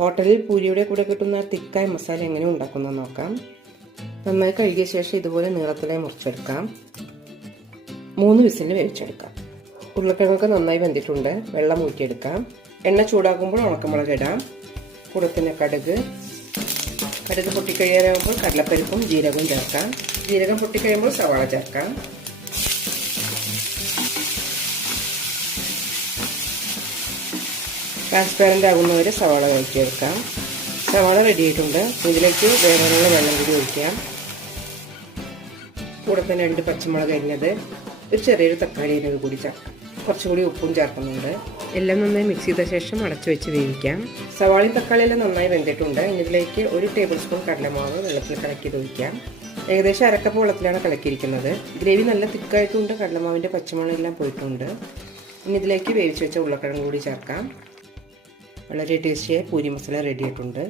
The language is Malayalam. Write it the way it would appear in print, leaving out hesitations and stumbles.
ഹോട്ടലിൽ പൂരിയുടെ കൂടെ കിട്ടുന്ന തിക്കായ മസാല എങ്ങനെ ഉണ്ടാക്കുന്നത് നോക്കാം. നന്നായി കഴുകിയ ശേഷം ഇതുപോലെ നീളത്തിലായി മുറിച്ചെടുക്കാം. 3 വിസിലിന് വേവിച്ചെടുക്കാം. ഉരുളക്കിഴങ്ങൊക്കെ നന്നായി വെന്തിട്ടുണ്ട്. വെള്ളം ഊറ്റിയെടുക്കാം. എണ്ണ ചൂടാക്കുമ്പോൾ ഉണക്കമുളക് ഇടാം. കൂടെ തന്നെ കടുക് പൊട്ടിക്കഴിയാനാകുമ്പോൾ കടലപ്പരിപ്പും ജീരകവും ചേർക്കാം. ജീരകം പൊട്ടിക്കഴിയുമ്പോൾ സവാള ചേർക്കാം. ട്രാൻസ്പാരൻ്റ് ആകുന്നവരെ സവാള വഴറ്റിയെടുക്കാം. സവാള റെഡി ആയിട്ടുണ്ട്. ഇതിലേക്ക് വേറെയുള്ള വെള്ളം കൂടി ഒഴിക്കാം. കൂടെ തന്നെ 2 പച്ചമുളക് അരിഞ്ഞത്, ഒരു ചെറിയൊരു തക്കാളി അരിഞ്ഞത് കൂടി ചേർക്കാം. കുറച്ചുകൂടി ഉപ്പും ചേർക്കുന്നുണ്ട്. എല്ലാം നന്നായി മിക്സ് ചെയ്ത ശേഷം അടച്ചു വെച്ച് വേവിക്കാം. സവാളയും തക്കാളിയെല്ലാം നന്നായി വെന്തിട്ടുണ്ട്. ഇതിലേക്ക് 1 ടേബിൾ സ്പൂൺ കടലമാവ് വെള്ളത്തിൽ കലക്കി ഒഴിക്കാം. ഏകദേശം അരക്കപ്പ് വെള്ളത്തിലാണ് കലക്കിയിരിക്കുന്നത്. ഗ്രേവി നല്ല തിക്കായിട്ടുണ്ട്. കടലമാവിൻ്റെ പച്ചമുളകെല്ലാം പോയിട്ടുണ്ട്. ഇനി ഇതിലേക്ക് വേവിച്ച് വെച്ച ഉരുളക്കിഴങ്ങ് കൂടി ചേർക്കാം. വളരെ ടേസ്റ്റിയായ പൂരി മസാല റെഡി ആയിട്ടുണ്ട്.